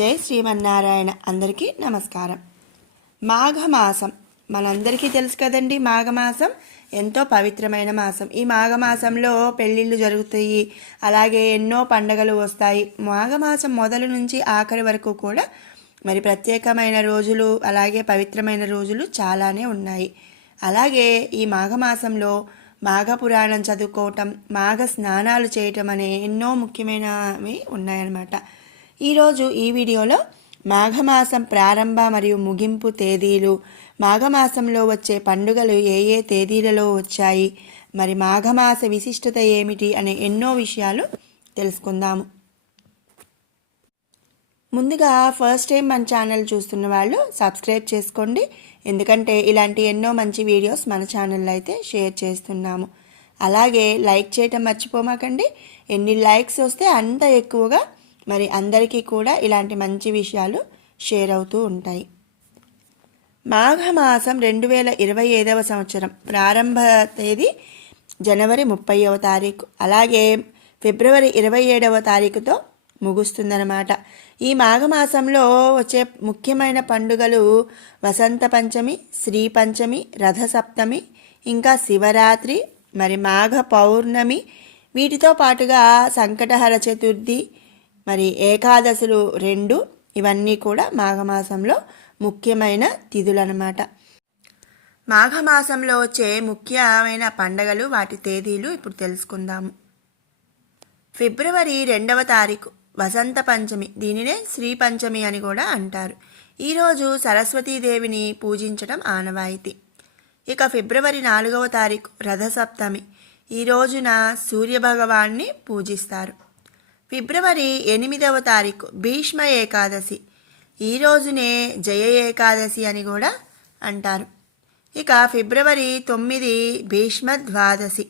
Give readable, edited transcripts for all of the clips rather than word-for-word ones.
జై శ్రీమన్నారాయణ. అందరికీ నమస్కారం. మాఘమాసం మనందరికీ తెలుసు కదండి. మాఘమాసం ఎంతో పవిత్రమైన మాసం. ఈ మాఘమాసంలో పెళ్ళిళ్ళు జరుగుతాయి, అలాగే ఎన్నో పండగలు వస్తాయి. మాఘమాసం మొదలు నుంచి ఆఖరి వరకు కూడా మరి ప్రత్యేకమైన రోజులు, అలాగే పవిత్రమైన రోజులు చాలానే ఉన్నాయి. అలాగే ఈ మాఘమాసంలో మాఘ పురాణం చదువుకోవటం, మాఘ స్నానాలు చేయటం అనే ఎన్నో ముఖ్యమైనవి ఉన్నాయన్నమాట. ఈరోజు ఈ వీడియోలో మాఘమాసం ప్రారంభ మరియు ముగింపు తేదీలు, మాఘమాసంలో వచ్చే పండుగలు ఏ ఏ తేదీలలో వచ్చాయి, మరి మాఘమాస విశిష్టత ఏమిటి అనే ఎన్నో విషయాలు తెలుసుకుందాము. ముందుగా ఫస్ట్ టైం మన ఛానల్ చూస్తున్న వాళ్ళు సబ్స్క్రైబ్ చేసుకోండి, ఎందుకంటే ఇలాంటి ఎన్నో మంచి వీడియోస్ మన ఛానల్లో అయితే షేర్ చేస్తున్నాము. అలాగే లైక్ చేయటం మర్చిపోమాకండి. ఎన్ని లైక్స్ వస్తే అంత ఎక్కువగా మరి అందరికీ కూడా ఇలాంటి మంచి విషయాలు షేర్ అవుతూ ఉంటాయి. మాఘమాసం 2025 సంవత్సరం ప్రారంభ తేదీ జనవరి 30వ తారీఖు, అలాగే ఫిబ్రవరి 27వ తారీఖుతో ముగుస్తుందన్నమాట. ఈ మాఘమాసంలో వచ్చే ముఖ్యమైన పండుగలు వసంత పంచమి, శ్రీ పంచమి, రథసప్తమి, ఇంకా శివరాత్రి, మరి మాఘ పౌర్ణమి. వీటితో పాటుగా సంకటహర చతుర్థి, మరి ఏకాదశులు 2, ఇవన్నీ కూడా మాఘమాసంలో ముఖ్యమైన తిథులు అన్నమాట. మాఘమాసంలో వచ్చే ముఖ్యమైన పండగలు, వాటి తేదీలు ఇప్పుడు తెలుసుకుందాము. ఫిబ్రవరి 2వ తారీఖు వసంత పంచమి, దీనినే శ్రీ పంచమి అని కూడా అంటారు. ఈరోజు సరస్వతీదేవిని పూజించడం ఆనవాయితీ. ఇక ఫిబ్రవరి 4వ తారీఖు రథసప్తమి, ఈ రోజున సూర్యభగవాన్ని పూజిస్తారు. ఫిబ్రవరి 8వ తారీఖు భీష్మ ఏకాదశి, ఈ రోజునే జయ ఏకాదశి అని కూడా అంటారు. ఇక ఫిబ్రవరి 9 భీష్మ ద్వాదశి,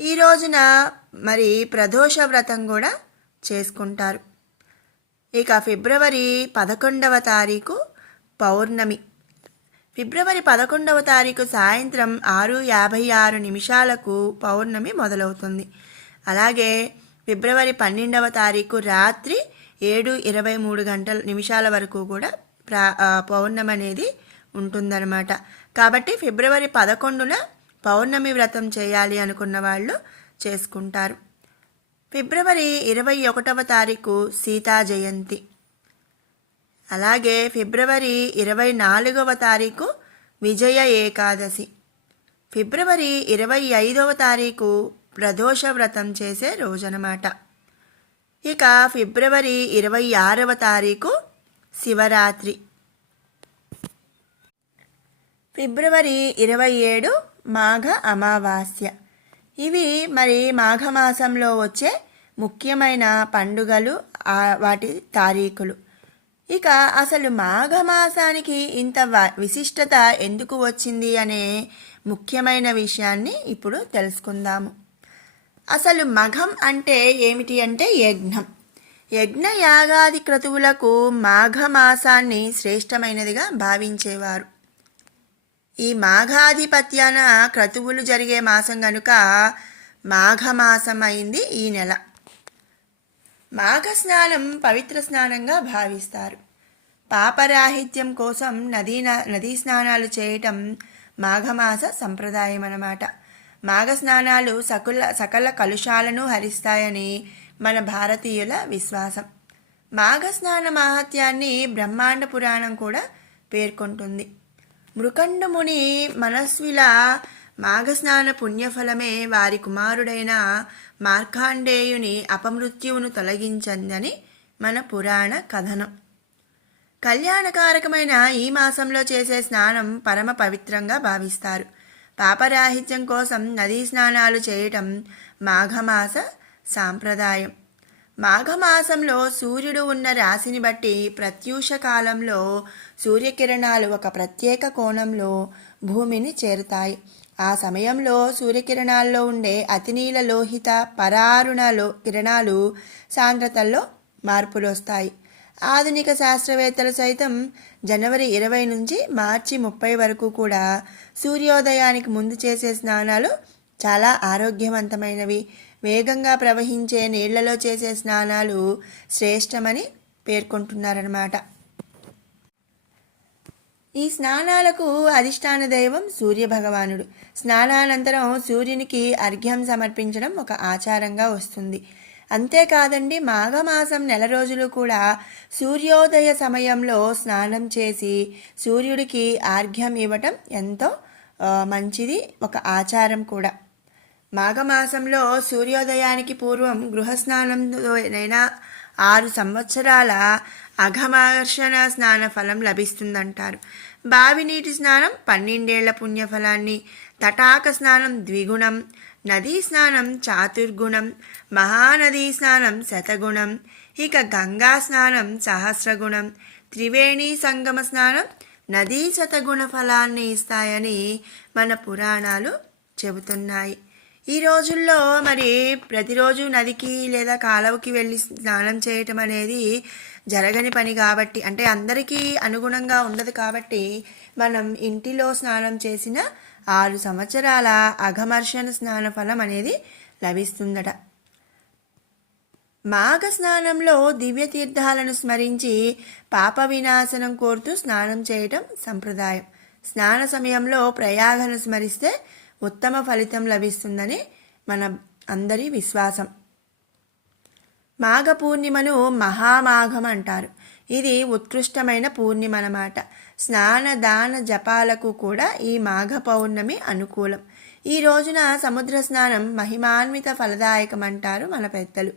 ఈ రోజున మరి ప్రదోష వ్రతం కూడా చేసుకుంటారు. ఇక ఫిబ్రవరి 11వ తారీఖు పౌర్ణమి, ఫిబ్రవరి 11వ తారీఖు సాయంత్రం 6:56 పౌర్ణమి మొదలవుతుంది. అలాగే ఫిబ్రవరి 12వ తారీఖు రాత్రి 7:23 వరకు కూడా పౌర్ణమి అనేది ఉంటుందన్నమాట. కాబట్టి ఫిబ్రవరి 11న పౌర్ణమి వ్రతం చేయాలి అనుకున్న వాళ్ళు చేసుకుంటారు. ఫిబ్రవరి 21వ తారీఖు సీతా జయంతి, అలాగే ఫిబ్రవరి 24వ తారీఖు విజయ ఏకాదశి, ఫిబ్రవరి 25వ తారీఖు ప్రదోష వ్రతం చేసే రోజనమాట. ఇక ఫిబ్రవరి 26వ తారీఖు శివరాత్రి, ఫిబ్రవరి 27 మాఘ అమావాస్య. ఇవి మరి మాఘమాసంలో వచ్చే ముఖ్యమైన పండుగలు, వాటి తారీఖులు. ఇక అసలు మాఘమాసానికి ఇంత విశిష్టత ఎందుకు వచ్చింది అనే ముఖ్యమైన విషయాన్ని ఇప్పుడు తెలుసుకుందాము. అసలు మఘం అంటే ఏమిటి అంటే యజ్ఞం. యజ్ఞ యాగాది క్రతువులకు మాఘమాసాన్ని శ్రేష్టమైనదిగా భావించేవారు. ఈ మాఘాధిపత్యాన క్రతువులు జరిగే మాసం కనుక మాఘమాసం అయింది ఈ నెల. మాఘ స్నానం పవిత్ర స్నానంగా భావిస్తారు. పాపరాహిత్యం కోసం నదీ స్నానాలు చేయటం మాఘమాస సంప్రదాయం అన్నమాట. మాఘ స్నానాలు సకల కలుషాలను హరిస్తాయని మన భారతీయుల విశ్వాసం. మాఘ స్నాన మహత్యాన్ని బ్రహ్మాండ పురాణం కూడా పేర్కొంటుంది. మృకండముని మనస్విల మాఘస్నాన పుణ్యఫలమే వారి కుమారుడైన మార్కాండేయుని అపమృత్యువును తొలగించిందని మన పురాణ కథనం. కళ్యాణకారకమైన ఈ మాసంలో చేసే స్నానం పరమ పవిత్రంగా భావిస్తారు. పాపరాహిత్యం కోసం నదీ స్నానాలు చేయటం మాఘమాస సాంప్రదాయం. మాఘమాసంలో సూర్యుడు ఉన్న రాశిని బట్టి ప్రత్యూష కాలంలో సూర్యకిరణాలు ఒక ప్రత్యేక కోణంలో భూమిని చేరుతాయి. ఆ సమయంలో సూర్యకిరణాల్లో ఉండే అతినీల లోహిత పరారుణ కిరణాలు సాంద్రతల్లో మార్పులు వస్తాయి. ఆధునిక శాస్త్రవేత్తలు సైతం జనవరి 20 నుంచి మార్చి 30 వరకు కూడా సూర్యోదయానికి ముందు చేసే స్నానాలు చాలా ఆరోగ్యవంతమైనవి, వేగంగా ప్రవహించే నీళ్లలో చేసే స్నానాలు శ్రేష్టమని పేర్కొంటున్నారన్నమాట. ఈ స్నానాలకు అధిష్టాన దైవం సూర్యభగవానుడు. స్నానానంతరం సూర్యునికి అర్ఘ్యం సమర్పించడం ఒక ఆచారంగా వస్తుంది. అంతేకాదండి, మాఘమాసం నెల రోజులు కూడా సూర్యోదయ సమయంలో స్నానం చేసి సూర్యుడికి అర్ఘ్యం ఇవ్వటం ఎంతో మంచిది, ఒక ఆచారం కూడా. మాఘమాసంలో సూర్యోదయానికి పూర్వం గృహస్నానంలోనైనా 6 సంవత్సరాల అఘమర్షణ స్నాన ఫలం లభిస్తుందంటారు. బావి నీటి స్నానం 12 ఏళ్ల పుణ్యఫలాన్ని, తటాక స్నానం ద్విగుణం, నదీ స్నానం చాతుర్గుణం, మహానదీ స్నానం శతగుణం, ఇక గంగా స్నానం సహస్రగుణం, త్రివేణి సంగమ స్నానం నదీ శతగుణ ఫలాన్ని ఇస్తాయని మన పురాణాలు చెబుతున్నాయి. ఈ రోజుల్లో మరి ప్రతిరోజు నదికి లేదా కాలువకి వెళ్ళి స్నానం చేయటం అనేది జరగని పని కాబట్టి, అంటే అందరికీ అనుగుణంగా ఉండదు కాబట్టి, మనం ఇంటిలో స్నానం చేసిన 6 సంవత్సరాల అఘమర్షణ స్నాన ఫలం అనేది లభిస్తుందట. మాఘ స్నానంలో దివ్య తీర్థాలను స్మరించి పాప వినాశనం కోరుతూ స్నానం చేయటం సంప్రదాయం. స్నాన సమయంలో ప్రయాగను స్మరిస్తే ఉత్తమ ఫలితం లభిస్తుందని మన అందరి విశ్వాసం. మాఘ పూర్ణిమను మహామాఘం అంటారు. ఇది ఉత్కృష్టమైన పూర్ణిమ అన్నమాట. స్నాన దాన జపాలకు కూడా ఈ మాఘ పౌర్ణమి అనుకూలం. ఈ రోజున సముద్ర స్నానం మహిమాన్విత ఫలదాయకం అంటారు మన పెద్దలు.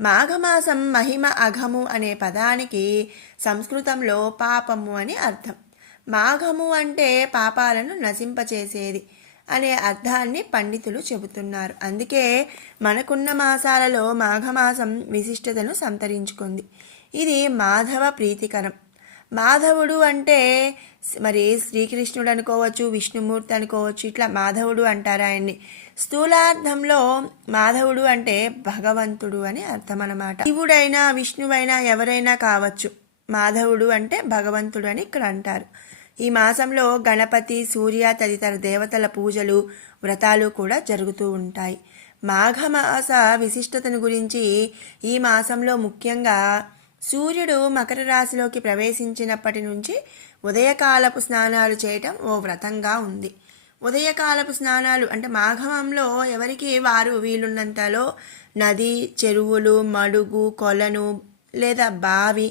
మాఘమాసం మహిమ అఘము అనే పదానికి సంస్కృతంలో పాపము అని అర్థం. మాఘము అంటే పాపాలను నశింపచేసేది అనే అర్థాన్ని పండితులు చెబుతున్నారు. అందుకే మనకున్న మాసాలలో మాఘమాసం విశిష్టతను సంతరించుకుంది. ఇది మాధవ ప్రీతికరం. మాధవుడు అంటే మరి శ్రీకృష్ణుడు అనుకోవచ్చు, విష్ణుమూర్తి అనుకోవచ్చు, ఇట్లా మాధవుడు అంటారు ఆయన్ని. స్థూలార్థంలో మాధవుడు అంటే భగవంతుడు అని అర్థం అన్నమాట. శివుడైనా విష్ణువైనా ఎవరైనా కావచ్చు. మాధవుడు అంటే భగవంతుడు అని ఇక్కడ అంటారు. ఈ మాసంలో గణపతి, సూర్య తదితర దేవతల పూజలు, వ్రతాలు కూడా జరుగుతూ ఉంటాయి. మాఘమాస విశిష్టతను గురించి ఈ మాసంలో ముఖ్యంగా సూర్యుడు మకర రాశిలోకి ప్రవేశించినప్పటి నుంచి ఉదయకాలపు స్నానాలు చేయటం ఓ వ్రతంగా ఉంది. ఉదయకాలపు స్నానాలు అంటే మాఘమంలో ఎవరికి వారు వీలున్నంతలో నది, చెరువులు, మడుగు, కొలను లేదా బావి,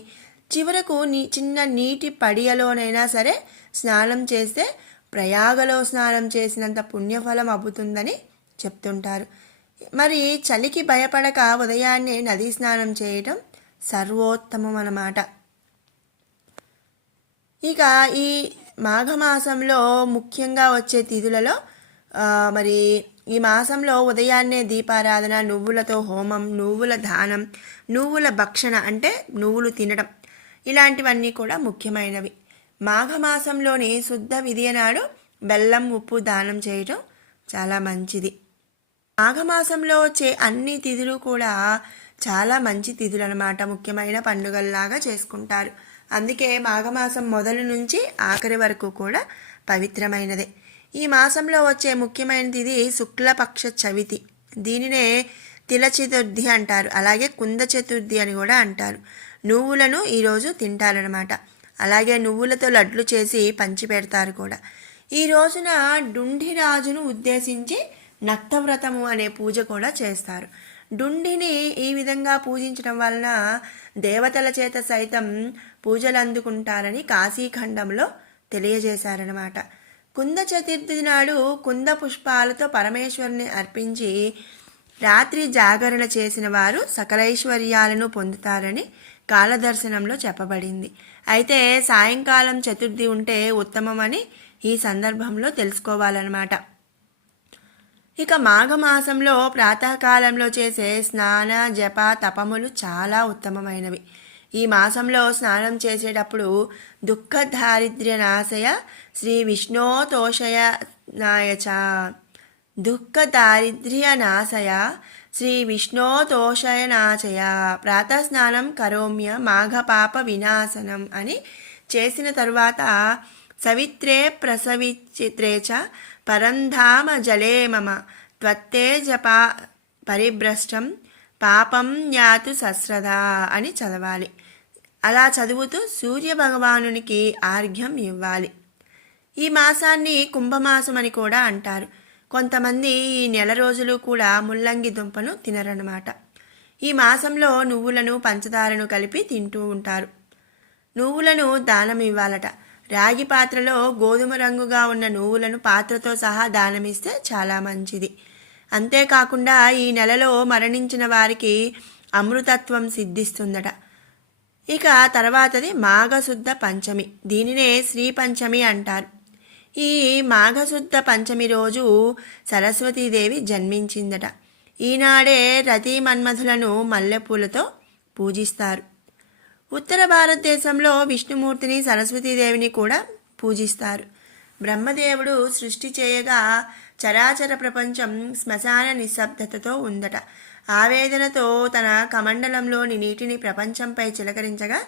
చివరకు చిన్న నీటి పడియలోనైనా సరే స్నానం చేస్తే ప్రయాగలో స్నానం చేసినంత పుణ్యఫలం అబ్బుతుందని చెప్తుంటారు. మరి చలికి భయపడక ఉదయాన్నే నదీ స్నానం చేయటం సర్వోత్తమం అన్నమాట. ఇక ఈ మాఘమాసంలో ముఖ్యంగా వచ్చే తిథులలో మరి ఈ మాసంలో ఉదయాన్నే దీపారాధన, నువ్వులతో హోమం, నువ్వుల దానం, నువ్వుల భక్షణ అంటే నువ్వులు తినడం, ఇలాంటివన్నీ కూడా ముఖ్యమైనవి. మాఘమాసంలోని శుద్ధ విధియ నాడు బెల్లం, ఉప్పు దానం చేయటం చాలా మంచిది. మాఘమాసంలో వచ్చే అన్ని తిథులు కూడా చాలా మంచి తిథులు అన్నమాట. ముఖ్యమైన పండుగల్లాగా చేసుకుంటారు. అందుకే మాఘమాసం మొదలు నుంచి ఆఖరి వరకు కూడా పవిత్రమైనదే. ఈ మాసంలో వచ్చే ముఖ్యమైన తిథి శుక్లపక్ష చవితి. దీనినే తిల చతుర్థి అంటారు. అలాగే కుంద చతుర్థి అని కూడా అంటారు. నువ్వులను ఈరోజు తింటారనమాట. అలాగే నువ్వులతో లడ్లు చేసి పంచి పెడతారు కూడా. ఈ రోజున డుండిరాజును ఉద్దేశించి నక్తవ్రతము అనే పూజ కూడా చేస్తారు. డుండిని ఈ విధంగా పూజించడం వలన దేవతల చేత సైతం పూజలు అందుకుంటారని కాశీఖండంలో తెలియజేశారనమాట. కుంద చతుర్థి నాడు కుంద పుష్పాలతో పరమేశ్వరుని అర్పించి రాత్రి జాగరణ చేసిన వారు సకలైశ్వర్యాలను పొందుతారని కాలదర్శనంలో చెప్పబడింది. అయితే సాయంకాలం చతుర్థి ఉంటే ఉత్తమమని ఈ సందర్భంలో తెలుసుకోవాలన్నమాట. ఇక మాఘమాసంలో ప్రాతకాలంలో చేసే స్నాన, జప, తపములు చాలా ఉత్తమమైనవి. ఈ మాసంలో స్నానం చేసేటప్పుడు దుఃఖ దారిద్ర్య నాశయ శ్రీ విష్ణోతోషయ నాయచ, దుఃఖ దారిద్ర్య నాశయ శ్రీ విష్ణోతోషయ నాచయ ప్రాతస్నానం కరోమ్య మాఘపాప వినాశనం అని చేసిన తరువాత సవిత్రే ప్రసవిచిత్రే చ పరంధామ జలే మమ త్వత్తే జపా పరిభ్రష్టం పాపం జ్ఞాతు సశ్రద అని చదవాలి. అలా చదువుతూ సూర్య భగవానునికి ఆర్ఘ్యం ఇవ్వాలి. ఈ మాసాన్ని కుంభమాసం అని కూడా అంటారు. కొంతమంది ఈ నెల రోజులు కూడా ముల్లంగి దుంపను తినరన్నమాట. ఈ మాసంలో నువ్వులను పంచదారను కలిపి తింటూ ఉంటారు. నువ్వులను దానం ఇవ్వాలట. రాగి పాత్రలో గోధుమ రంగుగా ఉన్న నువ్వులను పాత్రతో సహా దానమిస్తే చాలా మంచిది. అంతేకాకుండా ఈ నెలలో మరణించిన వారికి అమృతత్వం సిద్ధిస్తుందట. ఇక తర్వాతది మాఘశుద్ధ పంచమి. దీనినే శ్రీ పంచమి అంటారు. ఈ మాఘశుద్ధ పంచమి రోజు సరస్వతీదేవి జన్మించిందట. ఈనాడే రతి మన్మధులను మల్లెపూలతో పూజిస్తారు. ఉత్తర భారతదేశంలో విష్ణుమూర్తిని సరస్వతీదేవిని కూడా పూజిస్తారు. బ్రహ్మదేవుడు సృష్టి చేయగా చరాచర ప్రపంచం శ్మశాన నిశ్శబ్దతతో ఉందట. ఆవేదనతో తన కమండలంలోని నీటిని ప్రపంచంపై చిలకరించగా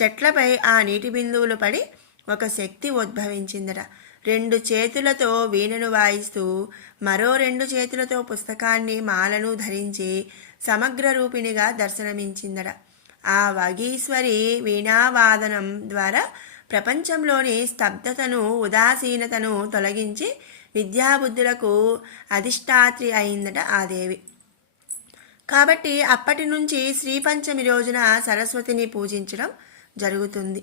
చెట్లపై ఆ నీటి బిందువులు పడి ఒక శక్తి ఉద్భవించిందట. 2 చేతులతో వీణను వాయిస్తూ మరో 2 చేతులతో పుస్తకాన్ని మాలను ధరించి సమగ్ర రూపిణిగా దర్శనమించిందట. ఆ వగీశ్వరి వీణావాదనం ద్వారా ప్రపంచంలోని స్తబ్దతను ఉదాసీనతను తొలగించి విద్యాబుద్ధులకు అధిష్టాత్రి అయిందట ఆ దేవి. కాబట్టి అప్పటి నుంచి శ్రీపంచమి రోజున సరస్వతిని పూజించడం జరుగుతుంది.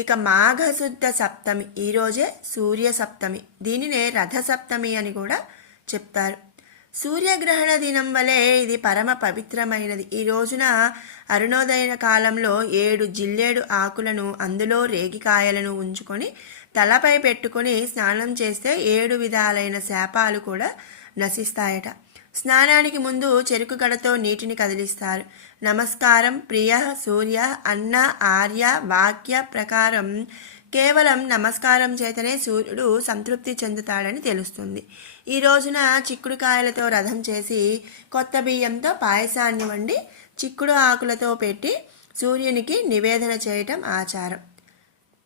ఇక మాఘశుద్ధ సప్తమి, ఈరోజే సూర్య సప్తమి. దీనినే రథ సప్తమి అని కూడా చెప్తారు. సూర్యగ్రహణ దినం వలె ఇది పరమ పవిత్రమైనది. ఈ రోజున అరుణోదయ కాలంలో 7 జిల్లేడు ఆకులను అందులో రేగికాయలను ఉంచుకొని తలపై పెట్టుకొని స్నానం చేస్తే 7 విధాలైన శాపాలు కూడా నశిస్తాయట. స్నానానికి ముందు చెరుకు గడతో నీటిని కదిలిస్తారు. నమస్కారం ప్రియ సూర్య అన్న ఆర్య వాక్య ప్రకారం కేవలం నమస్కారం చేతనే సూర్యుడు సంతృప్తి చెందుతాడని తెలుస్తుంది. ఈ రోజున చిక్కుడుకాయలతో రథం చేసి కొత్త బియ్యంతో పాయసాన్ని వండి చిక్కుడు ఆకులతో పెట్టి సూర్యునికి నివేదన చేయటం ఆచారం.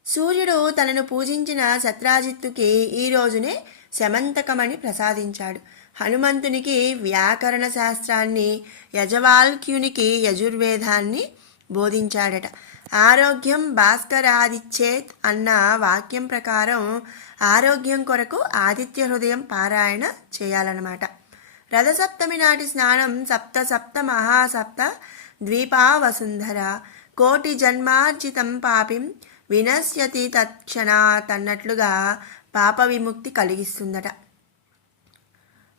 సూర్యుడు తనను పూజించిన సత్రాజిత్తుకి ఈ రోజునే శమంతకమని ప్రసాదించాడు. హనుమంతునికి వ్యాకరణ శాస్త్రాన్ని, యజవాల్క్యునికి యజుర్వేదాన్ని బోధించాడట. ఆరోగ్యం భాస్కరాదిచ్చేత్ అన్న వాక్యం ప్రకారం ఆరోగ్యం కొరకు ఆదిత్య హృదయం పారాయణ చేయాలన్నమాట. రథసప్తమి నాటి స్నానం సప్త సప్త మహాసప్త ద్వీపా వసుంధర కోటి జన్మార్జితం పాపిం వినశ్యతి తత్క్షణాత్ అన్నట్లుగా పాప విముక్తి కలిగిస్తుందట.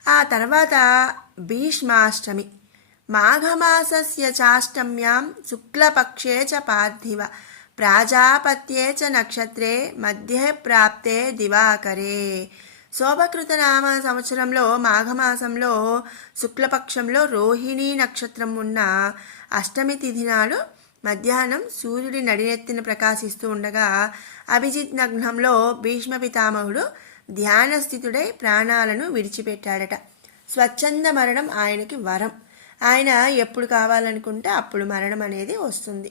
ఆ తర్వాత భీష్మాష్టమి. మాఘమాసస్య చాష్టమ్యాం శుక్లపక్షే చ పార్థివ ప్రాజాపత్యే చ నక్షత్రే మధ్యే ప్రాప్తే దివాకరే. శోభకృత నామ సంవత్సరంలో మాఘమాసంలో శుక్లపక్షంలో రోహిణీ నక్షత్రం ఉన్న అష్టమి తిథి నాడు మధ్యాహ్నం సూర్యుడి నడినెత్తిన ప్రకాశిస్తూ ఉండగా అభిజిత్ నగ్నంలో భీష్మ పితామహుడు ధ్యానస్థితుడై ప్రాణాలను విడిచిపెట్టాడట. స్వచ్ఛంద మరణం ఆయనకి వరం. ఆయన ఎప్పుడు కావాలనుకుంటే అప్పుడు మరణం అనేది వస్తుంది.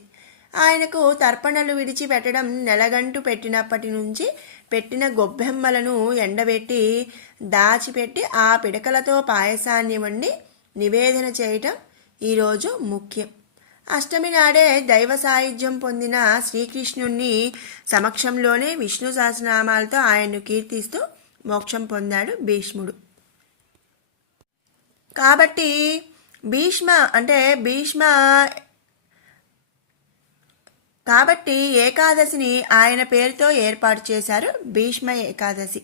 ఆయనకు తర్పణలు విడిచిపెట్టడం, నెలగంటు పెట్టినప్పటి నుంచి పెట్టిన గొబ్బెమ్మలను ఎండబెట్టి దాచిపెట్టి ఆ పిడకలతో పాయసాన్ని వండి నివేదన చేయటం ఈరోజు ముఖ్యం. అష్టమి నాడే దైవ సాయుధ్యం పొందిన శ్రీకృష్ణుణ్ణి సమక్షంలోనే విష్ణు సహస్రనామాలతో ఆయన్ను కీర్తిస్తూ మోక్షం పొందాడు భీష్ముడు. కాబట్టి ఏకాదశిని ఆయన పేరుతో ఏర్పాటు చేశారు, భీష్మ ఏకాదశి.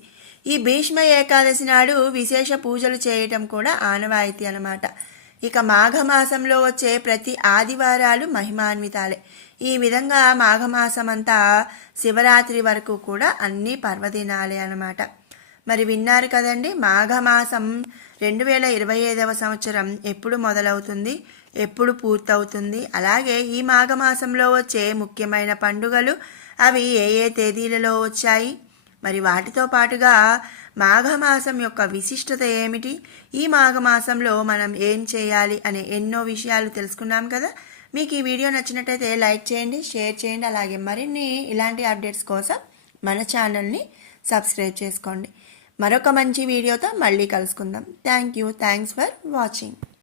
ఈ భీష్మ ఏకాదశి నాడు విశేష పూజలు చేయటం కూడా ఆనవాయితీ అన్నమాట. ఇక మాఘమాసంలో వచ్చే ప్రతి ఆదివారాలు మహిమాన్వితాలే. ఈ విధంగా మాఘమాసమంతా శివరాత్రి వరకు కూడా అన్ని పర్వదినాలే అన్నమాట. మరి విన్నారు కదండి, మాఘమాసం 2025వ సంవత్సరం ఎప్పుడు మొదలవుతుంది, ఎప్పుడు పూర్తవుతుంది, అలాగే ఈ మాఘమాసంలో వచ్చే ముఖ్యమైన పండుగలు అవి ఏ ఏ తేదీలలో వచ్చాయి, మరి వాటితో పాటుగా మాఘమాసం యొక్క విశిష్టత ఏమిటి, ఈ మాఘమాసంలో మనం ఏం చేయాలి అనే ఎన్నో విషయాలు తెలుసుకున్నాం కదా. మీకు ఈ వీడియో నచ్చినట్టయితే లైక్ చేయండి, షేర్ చేయండి, అలాగే మరిన్ని ఇలాంటి అప్డేట్స్ కోసం మన ఛానల్ని సబ్స్క్రైబ్ చేసుకోండి. మరొక మంచి వీడియోతో మళ్ళీ కలుసుకుందాం. Thanks for watching.